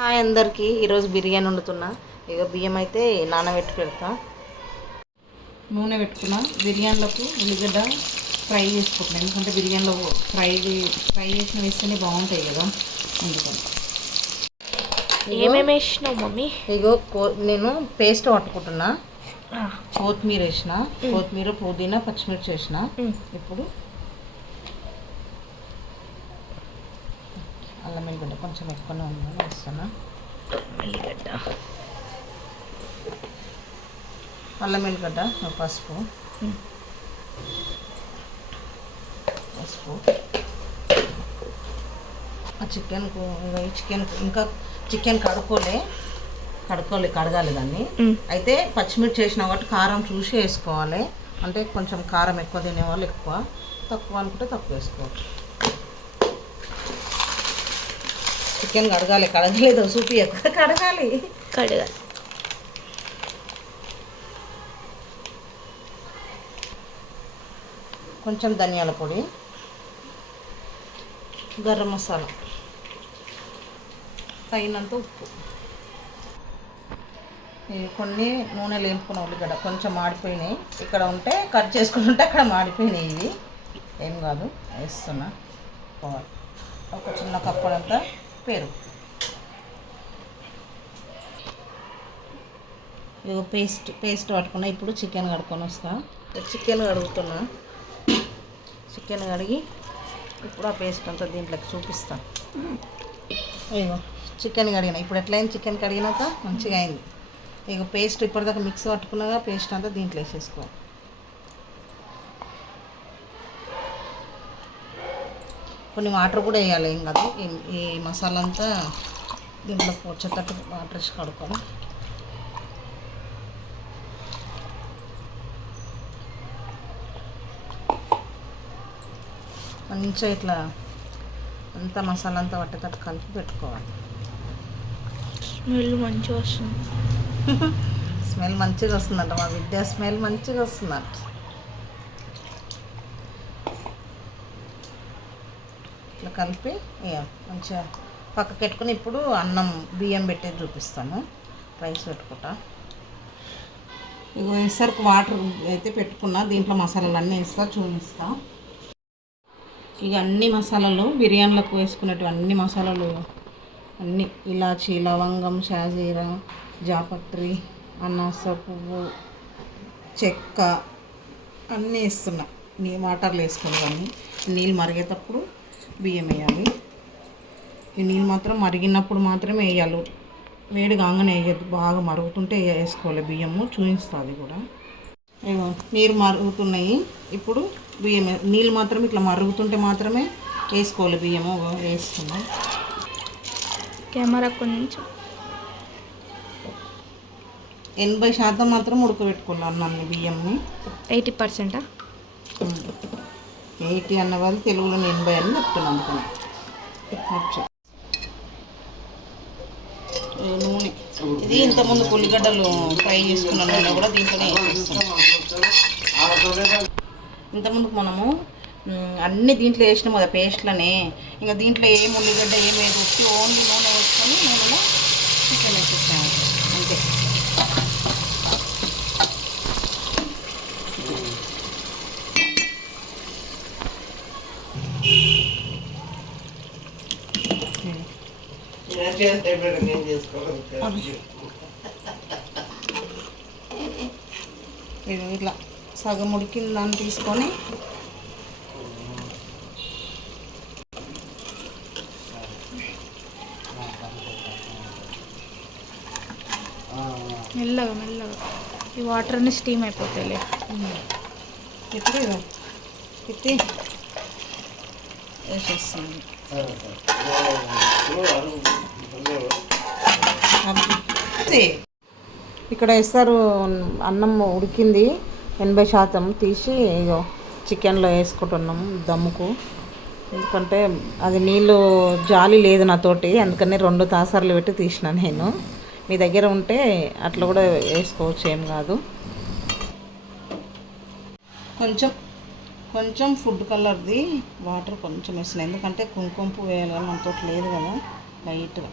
Hi అందరికీ. ఈరోజు బిర్యానీ వండుతున్నా. ఇక బియ్యం అయితే నానబెట్టి పెడతా. నూనె పెట్టుకున్నా. బిర్యానీలకు ఉల్లిగడ్డ ఫ్రై చేసుకుంటున్నాను, ఎందుకంటే బిర్యానీలో ఫ్రై చేసిన వేస్తేనే బాగుంటాయి కదా, అందుకని. ఏమేమి వేసినావు మమ్మీ? ఇగో నేను పేస్ట్ పట్టుకుంటున్నా. కొత్తిమీర వేసిన, కొత్తిమీర, పుదీనా, పచ్చిమిర్చి వేసిన. ఇప్పుడు అల్లం వెల్లిగడ్డ కొంచెం ఎక్కువనే ఉందని వేస్తున్నా. అల్లం వెల్లిగడ్డ, పసుపు ఆ చికెన్కు ఇంకా చికెన్ కడగాలి దాన్ని. అయితే పచ్చిమిర్చి వేసినా కాబట్టి కారం చూసి వేసుకోవాలి. అంటే కొంచెం కారం ఎక్కువ తినేవాళ్ళు ఎక్కువ, తక్కువ అనుకుంటే తక్కువ వేసుకోవచ్చు. చికెన్ కడగలేదు సూపి కడగాలి. కొంచెం ధనియాల పొడి, గరం మసాలా, తగినంత ఉప్పు. కొన్ని నూనెలు వేపుకున్న ఉల్లిగడ్డ కొంచెం మాడిపోయినాయి. ఇక్కడ ఉంటే కట్ చేసుకుంటుంటే అక్కడ మాడిపోయినాయి. ఇవి ఏం కాదు, వేస్తున్నా. ఒక చిన్న కప్పడంతా పెరుగు. ఇగో పేస్ట్ పట్టుకున్నా. ఇప్పుడు చికెన్ కడుక్కొని వస్తా. చికెన్ కడుగుతున్నా. చికెన్ కడిగి ఇప్పుడు ఆ పేస్ట్ అంతా దీంట్లోకి చూపిస్తా. ఇగో చికెన్ కడిగిన. ఇప్పుడు ఎట్లయింది? చికెన్ కడిగినాక మంచిగా అయింది. ఇక పేస్ట్ ఇప్పటిదాకా మిక్స్ పట్టుకున్నాగా పేస్ట్ అంతా దీంట్లో వేసేసుకో. కొన్ని వాటర్ కూడా వేయాలి, ఏం కాదు. ఈ మసాలా అంతా దీంట్లో వచ్చేటట్టు వాటర్ వేసి కడుక్కొని మంచిగా ఇట్లా అంతా మసాలా అంతా పట్టేటట్టు కలిపి పెట్టుకోవాలి. స్మెల్ మంచిగా వస్తుంది. స్మెల్ మంచిగా వస్తుందంట మా విద్య. స్మెల్ మంచిగా వస్తుందంట. ఇట్లా కలిపి మంచిగా పక్కకు పెట్టుకుని ఇప్పుడు బియ్యం పెట్టేది చూపిస్తాను. రైస్ పెట్టుకుంటా. ఇక వేసరికి వాటర్ అయితే పెట్టుకున్నా. దీంట్లో మసాలాలు అన్నీ వేస్తా, చూపిస్తా. ఇక అన్ని మసాలాలు బిర్యానీలకు వేసుకునేటివి అన్ని మసాలాలు అన్నీ, ఇలాచి, లవంగం, షాజీరా, జాపత్రి, అనాస పువ్వు, చెక్క అన్నీ వేస్తున్నా. వాటర్లు వేసుకునేవన్నీ. నీళ్ళు మరిగేటప్పుడు బియ్యం వేయాలి. ఈ నీళ్ళు మాత్రం మరిగినప్పుడు మాత్రమే వేయాలి. వేడి కాగానే వేయద్దు, బాగా మరుగుతుంటే వేసుకోవాలి బియ్యము. చూపిస్తుంది కూడా. నీరు మరుగుతున్నాయి. ఇప్పుడు బియ్యం నీళ్ళు మాత్రం ఇట్లా మరుగుతుంటే మాత్రమే వేసుకోవాలి బియ్యము. వేస్తున్నాం. కెమెరా కొంచెం 80% మాత్రం ఉడకబెట్టుకోవాలి అన్నాన్ని, బియ్యంని. 80%? 80 అన్న వాళ్ళు తెలుగులో 80 అని చెప్తున్నాను. అందుకని నూనె ఇది ఇంతకుముందు ఉల్లిగడ్డలు ఫ్రై చేసుకున్న నూనె కూడా దీంట్లోనే వేసేస్తాం. ఇంతకుముందుకు మనము అన్నీ దీంట్లో వేసినాము కదా పేస్ట్లనే. ఇంకా దీంట్లో ఏం ఉల్లిగడ్డ ఏం వేసి ఓన్లీ నూనె వేసుకొని నూనెలో చికెన్ వేసేసాము అంతే. ఇట్లా సగం ఉడికిన దాన్ని తీసుకొని మెల్లగా ఈ వాటర్ అన్ని స్టీమ్ అయిపోతాయిలే. ఇప్పుడు పెట్టి వేసేస్తాను. ఇక్కడ వేస్తారు. అన్నం ఉడికింది 80% తీసి ఇగో చికెన్లో వేసుకుంటున్నాము దమ్ముకు. ఎందుకంటే అది నీళ్ళు జాలి లేదు నాతోటి, అందుకని 2 తాసార్లు పెట్టి తీసిన నేను. మీ దగ్గర ఉంటే అట్లా కూడా వేసుకోవచ్చు, ఏం కాదు. కొంచెం ఫుడ్ కలర్ది వాటర్ కొంచెం వేసిన, ఎందుకంటే కుంకుమ పువ్వు వేయాలి కదా, మనతో లేదు కదా. లైట్గా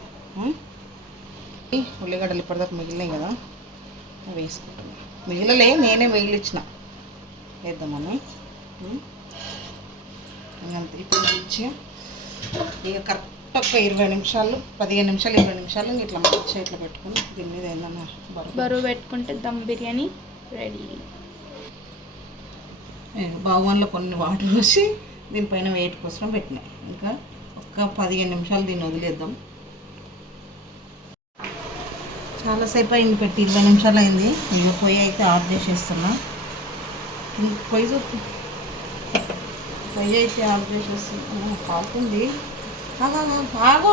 ఈ ఉల్లిగడ్డలు ఇప్పటిదాకా మిగిలినాయి కదా అవి వేసుకుంటున్నాను. మిగిలలే, నేనే మిగిలిచ్చిన వేద్దామని. ఇంకంత ఇప్పుడు మంచిగా ఇక కరెక్ట్ ఒక 20 నిమిషాలు 15 నిమిషాలు 20 నిమిషాలు ఇట్లా మంచిగా ఇట్లా పెట్టుకుని దీని మీద ఏందన్నా బరువు పెట్టుకుంటే దమ్ బిర్యానీ రెడీ. బాగున్లో కొన్ని వాటర్ పోసి దీనిపైన వెయిట్ కోసం పెట్టినాయి. ఇంకా ఒక 15 నిమిషాలు దీన్ని వదిలేద్దాం. చాలాసేపు అయింది పెట్టి, 20 నిమిషాలు అయింది. ఇక పొయ్యి అయితే ఆఫ్ చేసేస్తున్నా. పొయ్యి అయితే ఆఫ్ చేసేస్తున్నా. కాలుతుంది. ఆగు.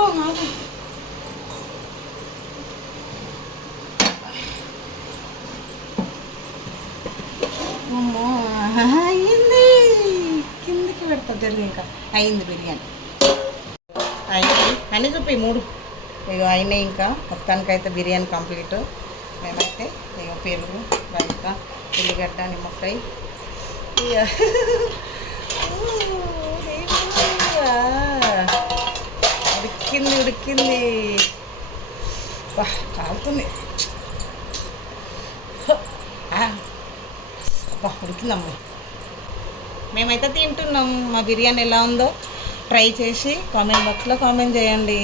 అయింది, కిందికి పెడతా జరిగి. ఇంకా అయింది బిర్యానీ, అయింది అన్నీ చూపి 3 ఇక అయినాయి. ఇంకా మొత్తానికైతే బిర్యానీ కంప్లీట్. మేమైతే ఇక పెరుగు, రైతా, ఉల్లిగడ్డ, నిమ్మకాయ ఉడికింది. కాలుతుంది. ఉడికిందమ్మా. మేమైతే తింటున్నాం. మా బిర్యానీ ఎలా ఉందో ట్రై చేసి కామెంట్ బాక్స్లో కామెంట్ చేయండి.